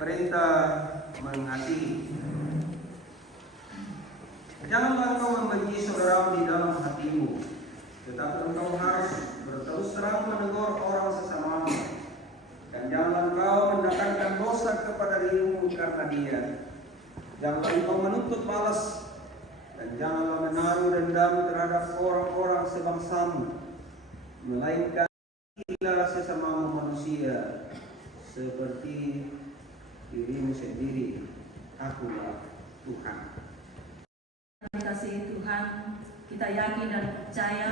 Perintah mengasihi. Janganlah engkau membenci saudaramu di dalam hatimu, tetapi engkau harus berterus terang menegur orang sesamamu. Dan janganlah engkau mendatangkan dosa kepada dirimu karena dia. Janganlah engkau menuntut balas, dan janganlah menaruh dendam terhadap orang-orang sebangsamu, melainkan kasihilah sesamamu manusia seperti dirimu sendiri. Akulah Tuhan. Kasih Tuhan, kita yakin dan percaya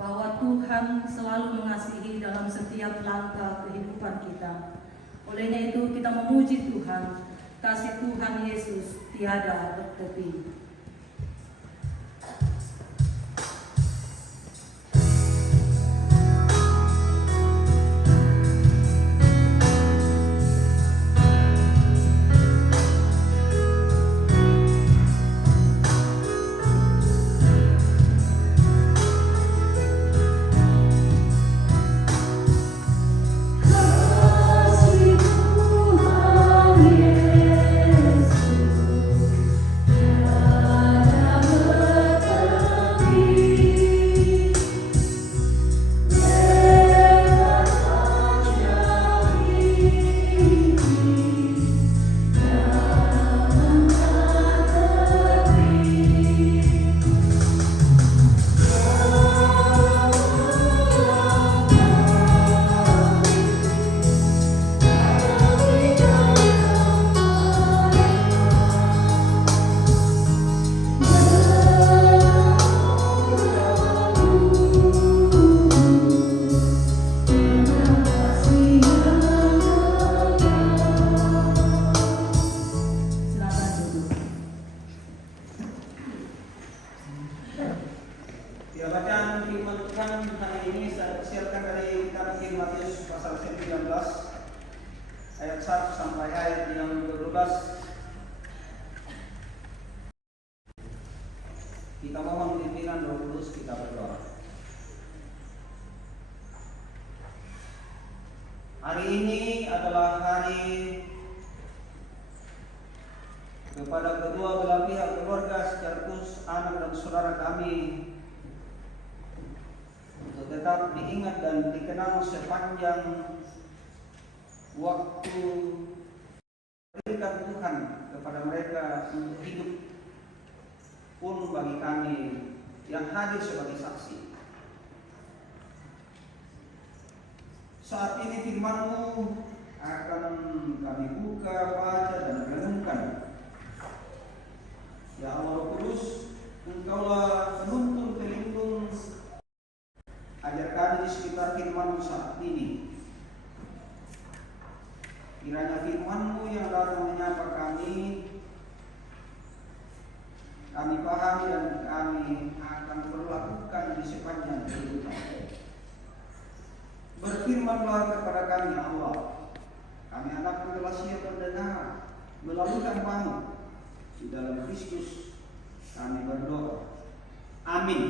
bahwa Tuhan selalu mengasihi dalam setiap langkah kehidupan kita. Olehnya itu kita memuji Tuhan. Kasih Tuhan Yesus tiada bertepi. Bacaan firman Tuhan hari ini saya persiapkan dari kitab Injil Matius pasal 19 ayat 1 sampai ayat yang ke-12. Kita mohon pimpinan Roh Kudus, kita berdoa. Hari ini adalah hari kepada kedua belah pihak keluarga sekaligus anak dan saudara kami untuk tetap diingat dan dikenang sepanjang waktu berikan Tuhan kepada mereka untuk hidup pun bagi kami yang hadir sebagai saksi. Saat ini firman-Mu akan kami buka, baca dan renungkan. Ya Allah Roh Kudus, Engkaulah penuntun pelindung. Ajar kami di sekitar firman-Mu saat ini. Kiranya firman-Mu yang datang menyapa kami pahami dan kami akan berlakukan di sepanjang kehidupan. Berfirmanlah kepada kami ya Allah. Kami anak telah siap mendengar melalui kamu di dalam Kristus kami berdoa. Amin.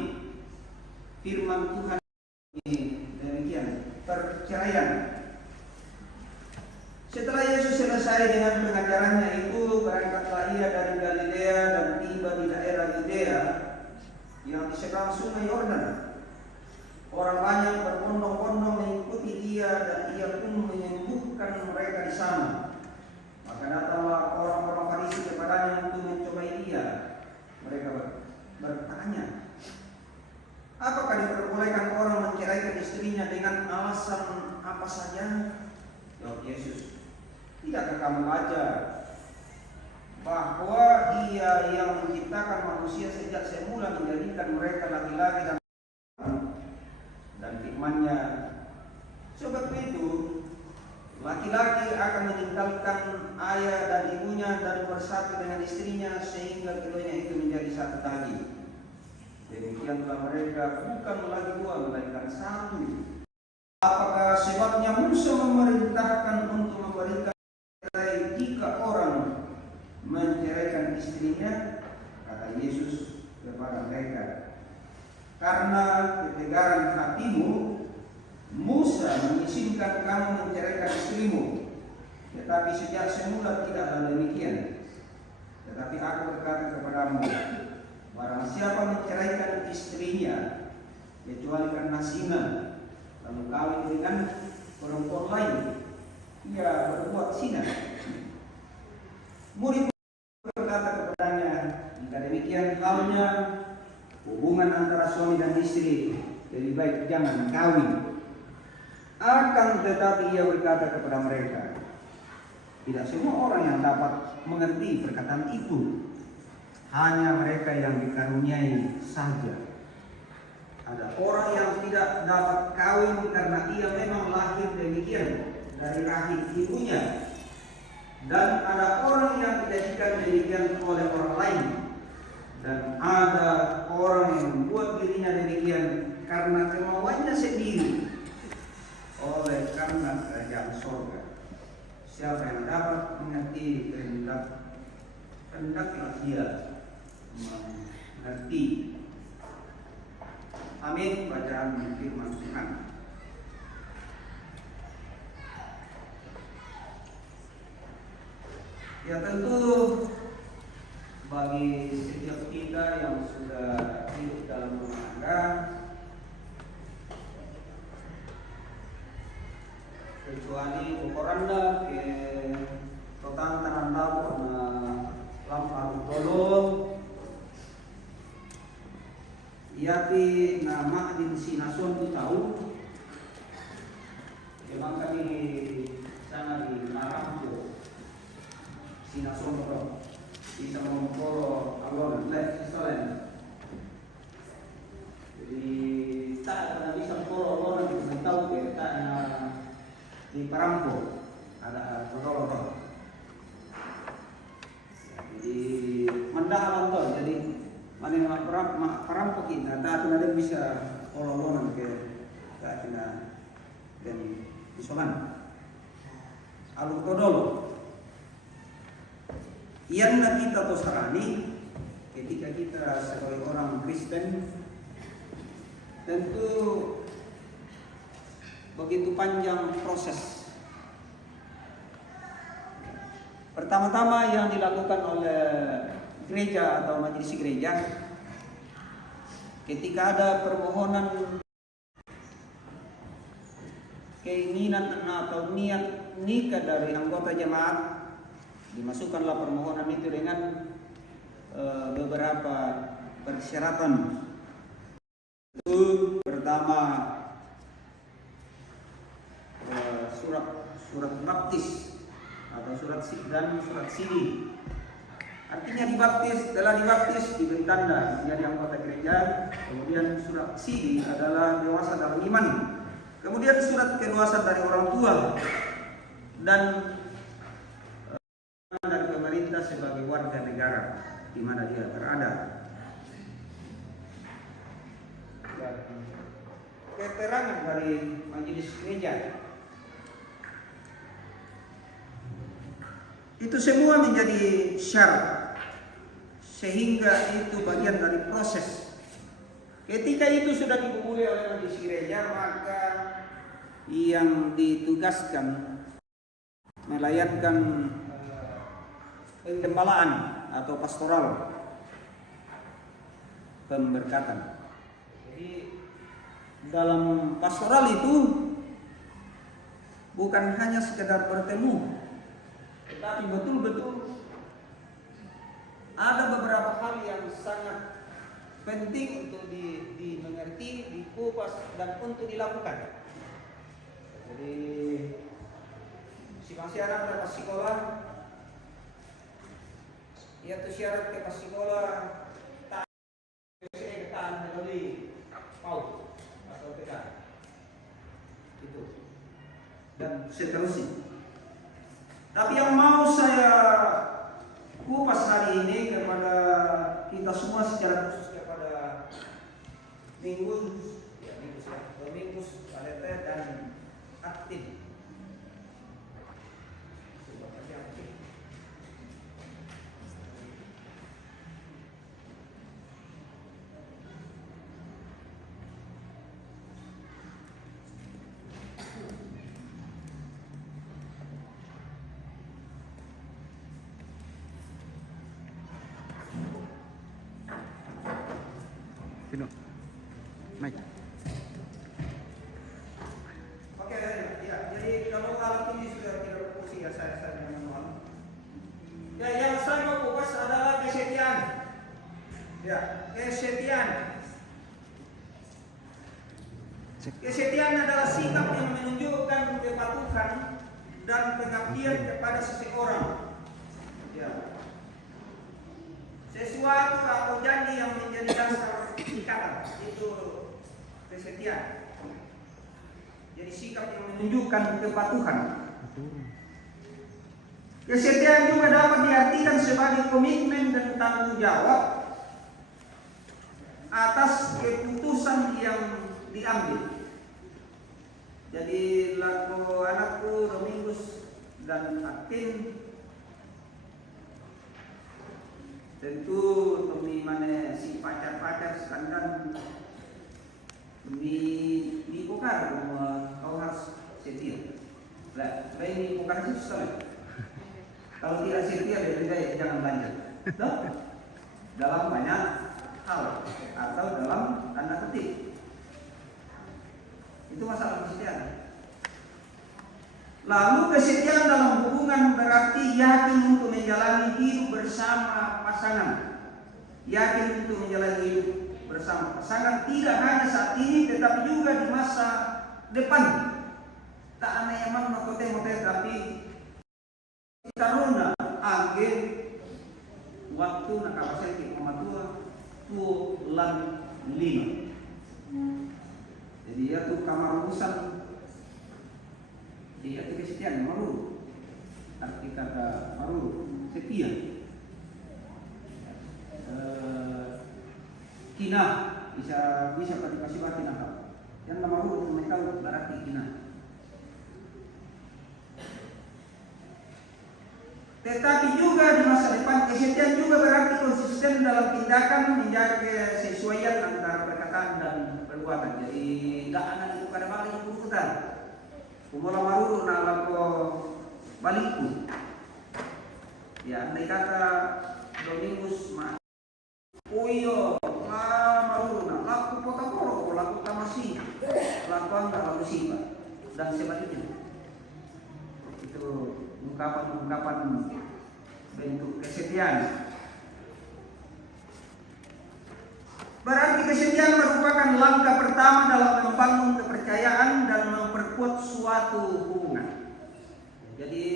Firman Tuhan demikian perceraian. Setelah Yesus selesai dengan pengajarannya itu, berangkatlah ia dari Galilea dan tiba di daerah Yudea yang di seberang sungai Yordan. Orang banyak berbondong-bondong mengikuti dia dan ia pun menyembuhkan mereka di sana. Maka datanglah orang-orang Farisi kepadanya untuk mencobai dia. Mereka bertanya, apakah diperbolehkan orang menceraikan istrinya dengan alasan apa saja? Jawab Yesus, tidakkah kamu baca bahwa Dia yang menciptakan manusia sejak semula menjadikan mereka laki-laki dan firman-Nya, sebab itu laki-laki akan meninggalkan ayah dan ibunya dan bersatu dengan istrinya sehingga keduanya itu menjadi satu daging. Demikianlah mereka bukan lagi dua melainkan satu. Apakah sebabnya Musa memerintahkan untuk memberikan cerai jika orang menceraikan istrinya? Kata Yesus kepada mereka, karena ketegaran hatimu Musa mengizinkan kamu menceraikan istrimu, tetapi sejak semula tidaklah demikian. Tetapi aku berkata kepadamu, barang siapa menceraikan istrinya kecuali karena zina lalu kawin dengan perempuan lain, ia berbuat zina. Murid berkata kepadanya, jika demikian halnya, hubungan antara suami dan istri lebih baik jangan kawin. Akan tetapi ia berkata kepada mereka, tidak semua orang yang dapat mengerti perkataan itu, hanya mereka yang dikaruniai saja. Ada orang yang tidak dapat kawin karena ia memang lahir demikian dari rahim ibunya, dan ada orang yang dijadikan demikian oleh orang lain, dan ada orang yang membuat dirinya demikian karena kemauannya sendiri. Oleh karena kerajaan sorga, siapa yang dapat mengerti kehendak, hendaklah dia mengerti. Amin. Bacaan firman Tuhan. Ya, tentu bagi setiap kita yang sudah hidup dalam rumah tangga, kecuali ukuranda ke totan tarandau na lampar tolong iati nama din sinason tu tahu memang kami sana di Narampo sinason pro bisa mengkoro alon lek isolen jadi tak pernah bisa mengkoro alon di tahu ke tak di Parampo ada foto-foto. Jadi mendalam tuh, jadi mana Parampo kita, tak ada bisa ololonan ke kita dan isoman. Alur todolo. Yang kita tosarani ketika kita sebagai orang Kristen tentu begitu panjang proses. Pertama-tama yang dilakukan oleh gereja atau majelis gereja, ketika ada permohonan keinginan atau niat nikah dari anggota jemaat, dimasukkanlah permohonan itu dengan beberapa persyaratan. Itu pertama surat baptis atau surat sidi. Artinya dibaptis, setelah dibaptis diberi tanda menjadi anggota gereja. Kemudian surat sidi adalah dewasa dalam iman. Kemudian surat kedewasaan dari orang tua dan dari pemerintah sebagai warga negara di mana dia berada. Keterangan dari majelis gereja itu semua menjadi syarat, sehingga itu bagian dari proses. Ketika itu sudah diperoleh oleh majelis gereja, maka yang ditugaskan melayangkan penggembalaan atau pastoral pemberkatan. Jadi dalam pastoral itu bukan hanya sekedar bertemu, tetapi betul-betul ada beberapa hal yang sangat penting untuk dimengerti, dikupas dan untuk dilakukan. Jadi si syarat ke pas sekolah, yaitu syarat ke pas sekolah tahan melalui paut atau tekan itu dan seterusnya. Tapi yang mau saya kupas hari ini kepada kita semua secara khusus kepada Domingus, Alete dan Aktif. Sino? Mike. Oke, ya. Jadi kalau alat ini sudah tidak berfungsi ya saya mohon. Ya, yang saya mau kupas adalah kesetiaan. Ya, kesetiaan. Kesetiaan adalah sikap yang menunjukkan kepatuhan dan pengabdian kepada seseorang. Ya. Sesuatu atau janji yang menjadi dasar ikatan itu kesetiaan. Jadi sikap yang menunjukkan kepatuhan. Kesetiaan juga dapat diartikan sebagai komitmen dan tanggung jawab atas keputusan yang diambil. Jadi laku anakku Domingus dan Atin tentu demi mana si pacar sekandang di bukar kau harus setia. Lah, ini bukan susah. Kalau tidak setia lebih baik jangan lanjut. Dalam banyak hal atau dalam tanda petik. Itu masalah kesetiaan. Lalu kesetiaan dalam hubungan berarti yakin untuk menjalani hidup bersama pasangan. Yakin untuk menjalani hidup bersama pasangan tidak hanya saat ini tetapi juga di masa depan. Tak aneh emang mote tapi karena agen waktu nakapasai ke pematua tulan 5. Jadi ya tuh kamar urusan dia itu kesetiaan maru. Arti kata maru setia. Kina bisa pada kasih batin apa? Yang nama maru mereka berarti kina. Tetapi juga di masa depan kesetiaan juga berarti konsisten dalam tindakan menjaga kesesuaian antara perkataan dan perbuatan. Jadi tidak anak itu pada balik itu putar. Kumula maruru na lako balikku. Ya, andai kata Domingus uyo maruru na laku potaporo, laku tamasi, laku anda laku sipa dan sebaliknya. Itu ungkapan bentuk kesetiaan. Berarti kesetiaan merupakan langkah pertama dalam membangun kepercayaan dan memperkuat suatu hubungan. Jadi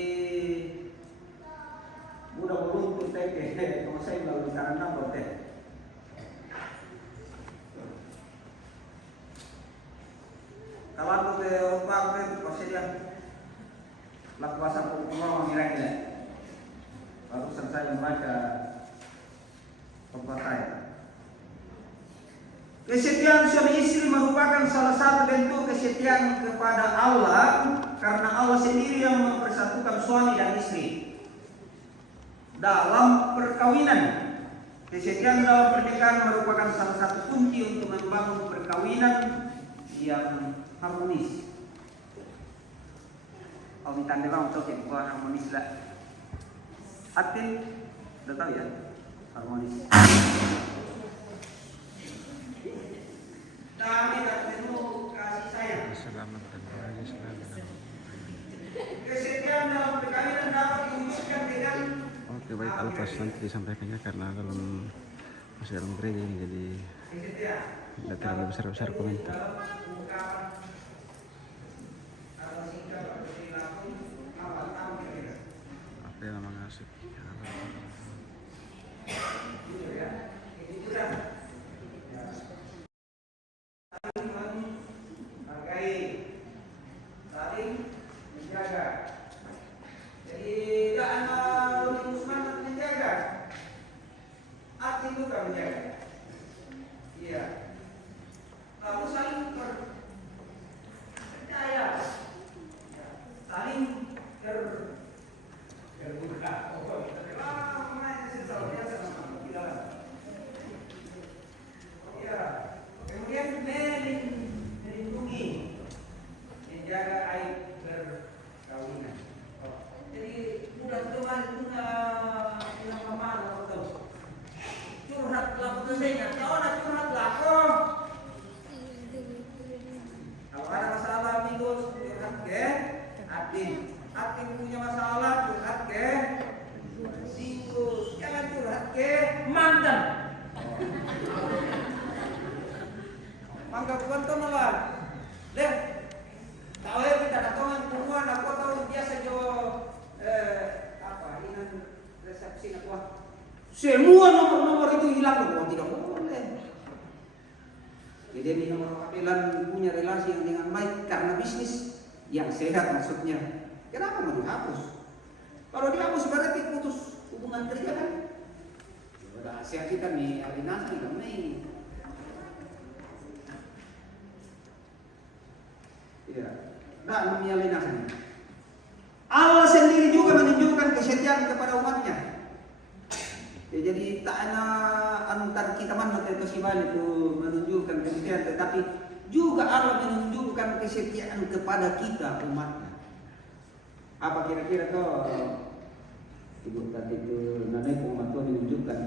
mudah beruntung teh kalau saya lalu karena bote. Kalau aku ke orang itu pasti dia laku pasang pokok mengira-ngira. Barusan saya membaca pepatah. Kesetiaan suami istri merupakan salah satu bentuk kesetiaan kepada Allah karena Allah sendiri yang mempersatukan suami dan istri dalam perkawinan. Kesetiaan dalam pernikahan merupakan salah satu kunci untuk membangun perkawinan yang harmonis. Kalau minta bang untuk buat harmonis lah. Atin, udah tahu ya harmonis. Kami tak perlu kasih sayang. Selamat dan bahagia selalu. Kesetiaan dalam perkawinan dapat diwujudkan dengan. Oke, baik Alpas nanti disampaikannya karena masih dalam gereja ini jadi tidak terlalu besar komentar. Apa yang mengasih? Saling menjaga. Jadi Atin punya masalah curhat ke Singus, jangan curhat ke Mantan. Mangga bukan to malah. Leh, tahu ya kita datangan kumpulan aku tahu biasa jo apa ini resepsi apa. Semua nomor-nomor itu hilang loh, tidak boleh. Jadi ini nomor panggilan punya relasi yang dengan baik karena bisnis yang sehat maksudnya. Kenapa mau dihapus? Kalau dihapus berarti putus hubungan kerja kan? Udah sehat kita nih alinasi kan nih. Iya, nah namanya alinasi. Allah sendiri juga menunjukkan kesetiaan kepada umatnya. Ya, jadi tak ada antar kita mana kesibaan itu menunjukkan kesetiaan, tetapi juga Allah menunjukkan kesetiaan kepada kita umatnya. Apa kira-kira kau ibu tadi itu nanti umat Tuhan menunjukkan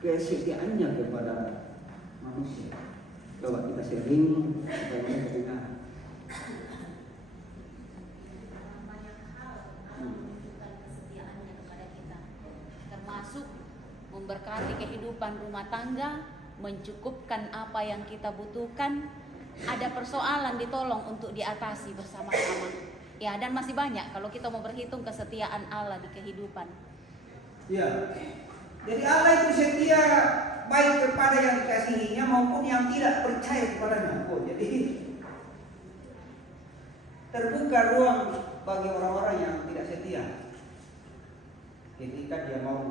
kesetiaannya kepada manusia. Coba kita sharing supaya kita dengar. Termasuk memberkati kehidupan rumah tangga, mencukupkan apa yang kita butuhkan, ada persoalan ditolong untuk diatasi bersama-sama. Ya, dan masih banyak kalau kita mau berhitung kesetiaan Allah di kehidupan. Ya, jadi Allah itu setia baik kepada yang dikasihinya maupun yang tidak percaya kepadanya. Oh, jadi terbuka ruang bagi orang-orang yang tidak setia. Ketika dia mau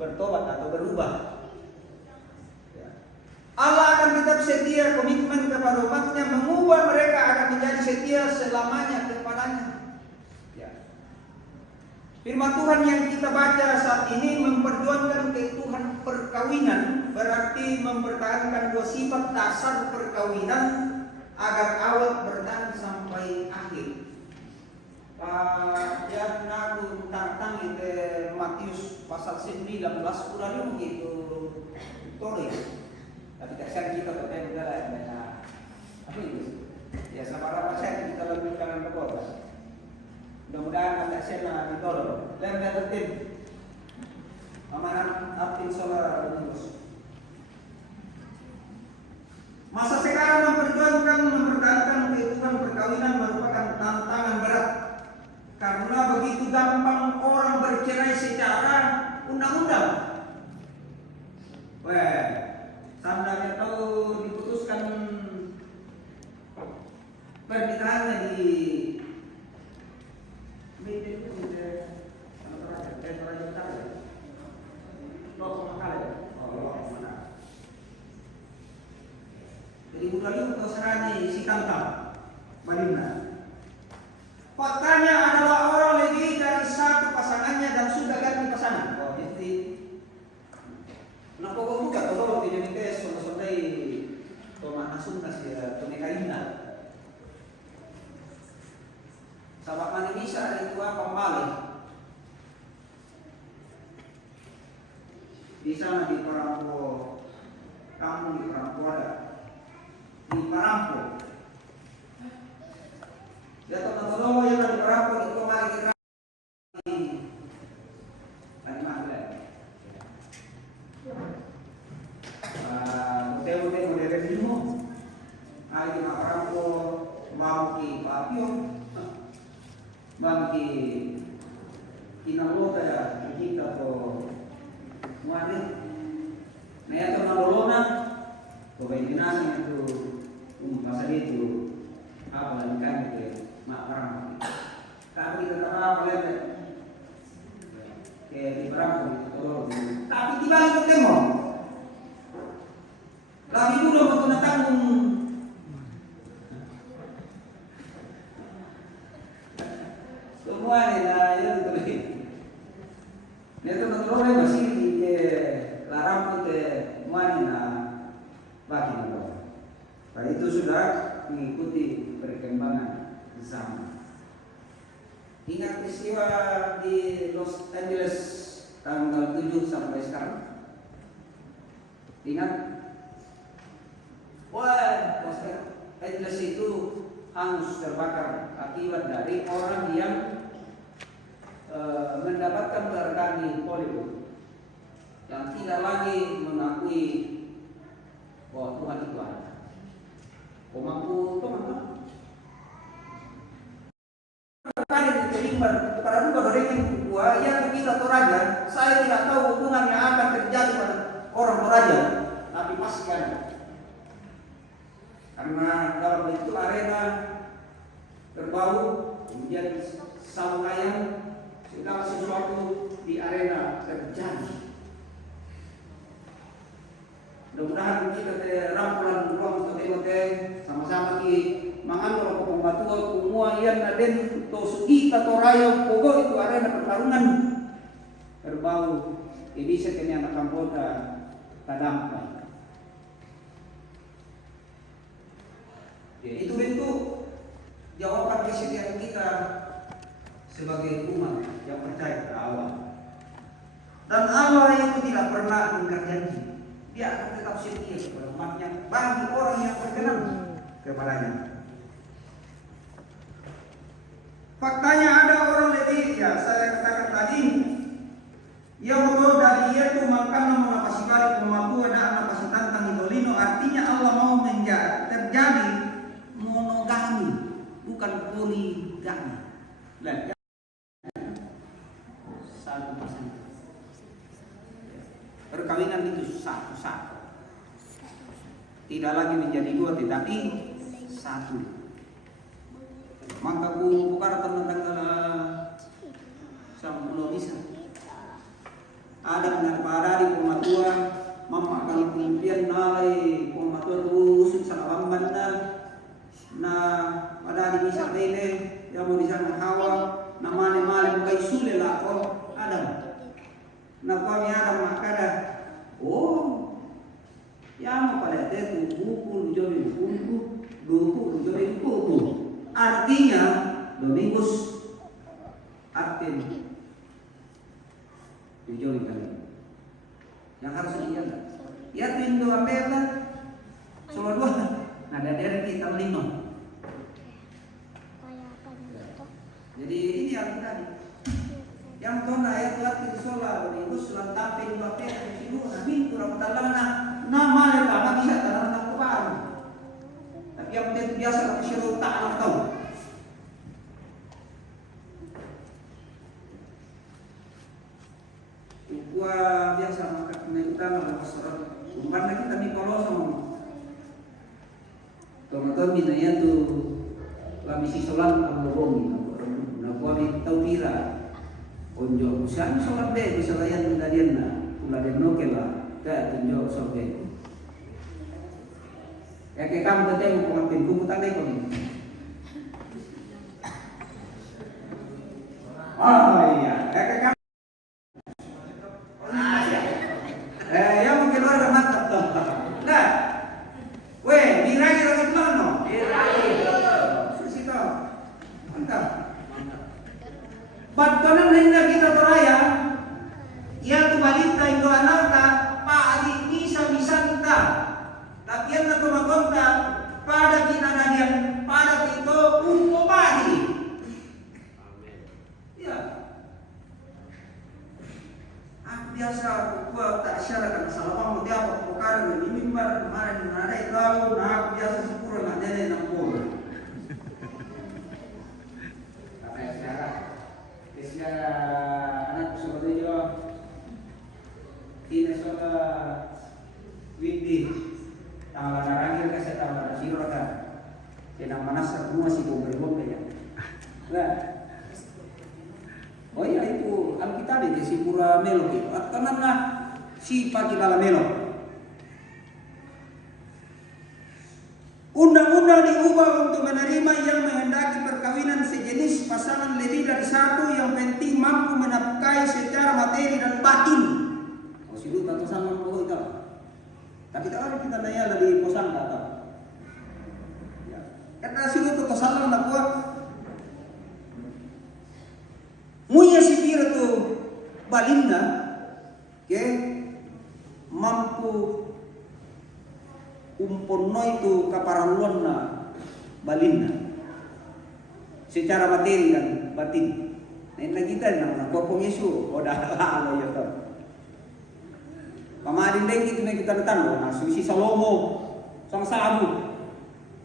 bertobat atau berubah, ya. Allah akan tetap setia, komitmen kepada umatnya, mengubah mereka akan menjadi setia selamanya kepadanya. Ya. Firman Tuhan yang kita baca saat ini memperjuangkan keutuhan perkawinan, berarti mempertahankan dua sifat dasar perkawinan agar awet bertahan sampai akhir. Ya naku tentang itu Matius pasal 19 kurang begitu tulis. Tapi saya kita bertemu dalam apa itu? Ya sabar saya kita lanjutkan berkota. Mudah-mudahan ada saya ditolong. Lembar tertib. Amanah abdi saudara terus. Masa sekarang mempertahankan keutuhan perkawinan merupakan tantangan berat. Karena begitu gampang orang bercerai secara undang-undang. Wah, sampai tahu diputuskan pernikahannya di jadi bulan itu terserah si Tantang Madinah. Faktanya adalah orang lebih dari satu pasangannya dan sudah ganti pasangan. Oh, jadi kenapa kau buka kalau tidak tes sondai tomat nasum nasi pernikahan. Sabak mana bisa itu apa balik? Di sana di Parampo, kampung di Parampo ada di Parampo. Ya teman-teman yang ada berapa itu mari kita tadi mana? Hotel-hotel modern ini hari di Makarangko mau di Papio, bang di Kinalota ya kita to muari. Nah itu nalolona, pembentukan itu pasal itu apa yang kan itu Makarang. Tapi tetap apa lagi? Di Barang itu. Tapi di balik ketemu. Lagi dulu waktu natanggung. Semua ini lah ya betul. Itu betul masih di larang pun muani na bagi nalo. Pada itu sudah mengikuti perkembangan zaman. Ingat peristiwa di Los Angeles tanggal 7 sampai sekarang? Ingat? Wah, Los Angeles itu hangus terbakar akibat dari orang yang mendapatkan berkah di Hollywood, yang tidak lagi mengakui bahwa Tuhan itu ada. Pemangku Tuhan kali diterima pada dua dari kedua yang kita Toraja, saya tidak tahu hubungan yang akan terjadi pada orang Toraja, tapi pasti ada. Karena dalam itu arena berbau, kemudian sama ayam, segala sesuatu di arena terjadi. Mudah-mudahan kita rangkulan ruang kote-kote sama-sama ki mangano ko pembatua semua yang naden to kita to rayo pogo itu arena pertarungan berbau ini sekene anak kampota tadampa. Ya, itu bentuk jawaban kesetiaan kita sebagai umat yang percaya kepada Allah. Dan Allah itu tidak pernah ingkar janji. Dia akan tetap setia kepada umatnya bagi orang yang berkenan kepadanya. Faktanya ada orang lebih, ya saya katakan tadi, yang betul dari ia itu makanya mengapasi balik pematua dan mengapasi tantang idolino, artinya Allah mau terjadi monogami, bukan poligami. Dan satu pasangan. Perkawinan itu satu-satu, tidak lagi menjadi dua, tetapi satu. Maka bukan tentang sampulo bisa. Ada pendapat di pematua, mama kali pimpian nalai pematua tu usut salam banda. Nah, pada di bisa ini yang mau di sana Hawa, namanya bukai sule lah kok ada. Nah, kami ada makada. Oh, yang pada itu buku jadi buku jadi buku. Artinya Domingus Arten dijoli kali. Yang harus dijaga. Ya pintu ambela solo dua. Nah, dari kita lino. Jadi ini yang tadi. Yang tona ayat lati sola Domingus lantapin bape di sini nabi kurang talana nama lepa bisa tanah kepan. Tapi yang penting biasa tapi selalu tak anak tahu. Gua biasa makan kita malah pasar. Umpan kita di polos sama. Teman-teman binaya tu kami si solan kamu bohong. Nah gua tahu kira. Onjo usaha solat deh bisa layan dadian na. Uladen nokel lah. Kayak onjo sobe. Ya kayak kamu tadi mau pengambil buku tadi kok ini. Oh iya, kayak kamu. Ah ya. Yang mungkin luar mantap tuh. Nah, weh, dirai lagi mana? Dirai. Susi toh, mantap. Batonan hendak kita beraya, ia tu balita Indo anarta, Pak Adi bisa kita. Tapi yang nak magonta pada kita nadian pada itu umpo padi. Ya. Aku biasa buat tak syarakat salah mau dia apa perkara ini mimbar kemarin ada itu nah aku biasa sepuluh nak jadi 60. Apa yang sekarang? Kesia anak seperti itu. Ini soal Windi. Tanggal narangir kasih tanggal nasiro kan. Kenang manas semua si bombe-bombe ya. Nah. Oh iya itu Alkitab itu si pura melo itu. Karena si pagi lala melo. Undang-undang diubah untuk menerima yang menghendaki perkawinan sejenis pasangan lebih dari satu yang penting mampu menafkahi secara materi dan batin. Oh si lu tak sama pokok itu. Tapi kalau kita nanya lebih posan kata. Ya. Kata si lu tak salah nak buat. Munya si pira tu balinda, ke mampu umpono itu kaparaluan na balinda. secara materi dan batin. Nah kita namanya kopong Yesu, udah lalu ya toh. Pamadin deng itu nih kita datang, nah susi Salomo, sang sabu,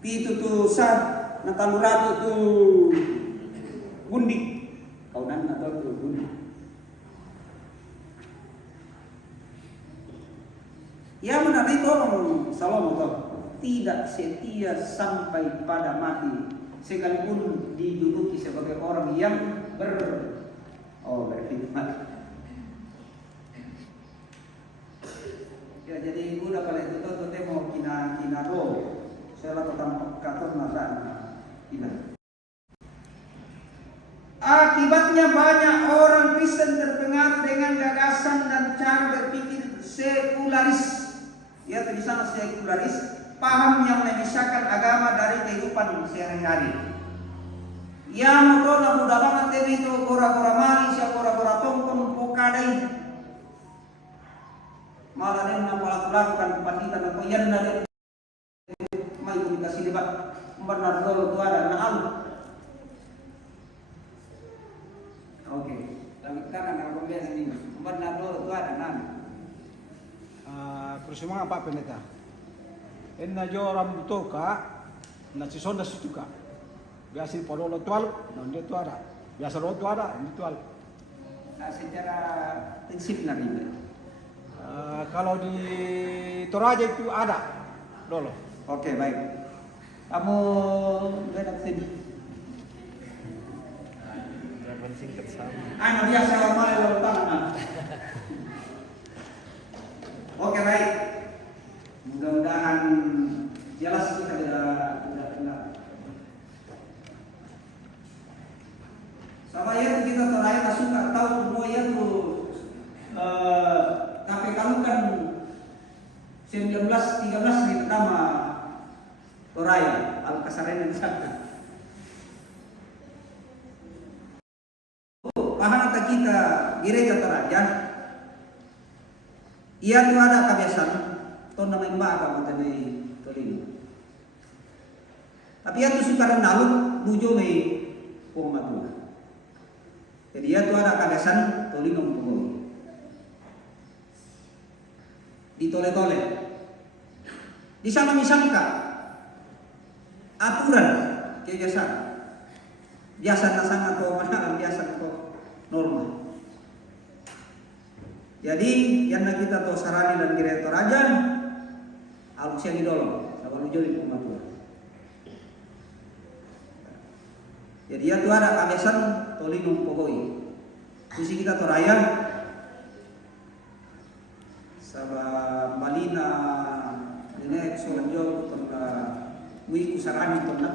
itu tuh sah, natalu ratu tuh gundik, kau nan atau tuh gundik. Ya benar itu orang Salomo toh, tidak setia sampai pada mati, sekalipun dijuluki sebagai orang yang berkhidmat. Ya jadi gula kalau itu tuh temo kina do, saya lakukan kator nasan kina. Akibatnya banyak orang Kristen terpengaruh dengan gagasan dan cara berpikir sekularis. Ya di sana sekularis, paham yang memisahkan agama dari kehidupan sehari-hari. Yang motor mudah banget itu kora-kora mali, siapa kora-kora tongkong, pokadai. Malah dia melakukan kepatitan atau yang dari mai komunikasi debat benar dulu itu ada naal. Oke, langit kanan kalau kemudian ini benar dulu itu ada naal. Persemua Pak Pendeta. Enna joram butoka na sisonda situka. Biasa di podolo tual, non dia tu ada. Biasa lo tu ada, ini tual. Nah, secara prinsip nabi. Kalau di Toraja itu ada dulu. Oke, baik. Kamu bedak sini. Jawaban singkat sama. Anak biasa ramai lo tangan. Oke, baik. Mudah-mudahan jelas kita sudah kenal. Sama ya kita terakhir suka tahu semua ya tuh KPK kan 1913 di pertama Toraya Al-Kasaren di sana. Paham kita gereja Toraja. Ia tuh ada kebiasaan ton namanya mbak kamu tadi toling. Tapi ia tuh suka nalu nuju nih pematua. Jadi ia tuh ada kebiasaan toling ngomong. Ditole-tole. Di sana misalnya aturan kebiasaan. Biasa sangat atau mana biasa atau normal. Jadi yang kita tahu sarani dan gereja Toraja harus yang didolong, sama joli umat Tuhan. Jadi ya tuh ada kebiasaan tolinung pokoi. Kusi kita Toraya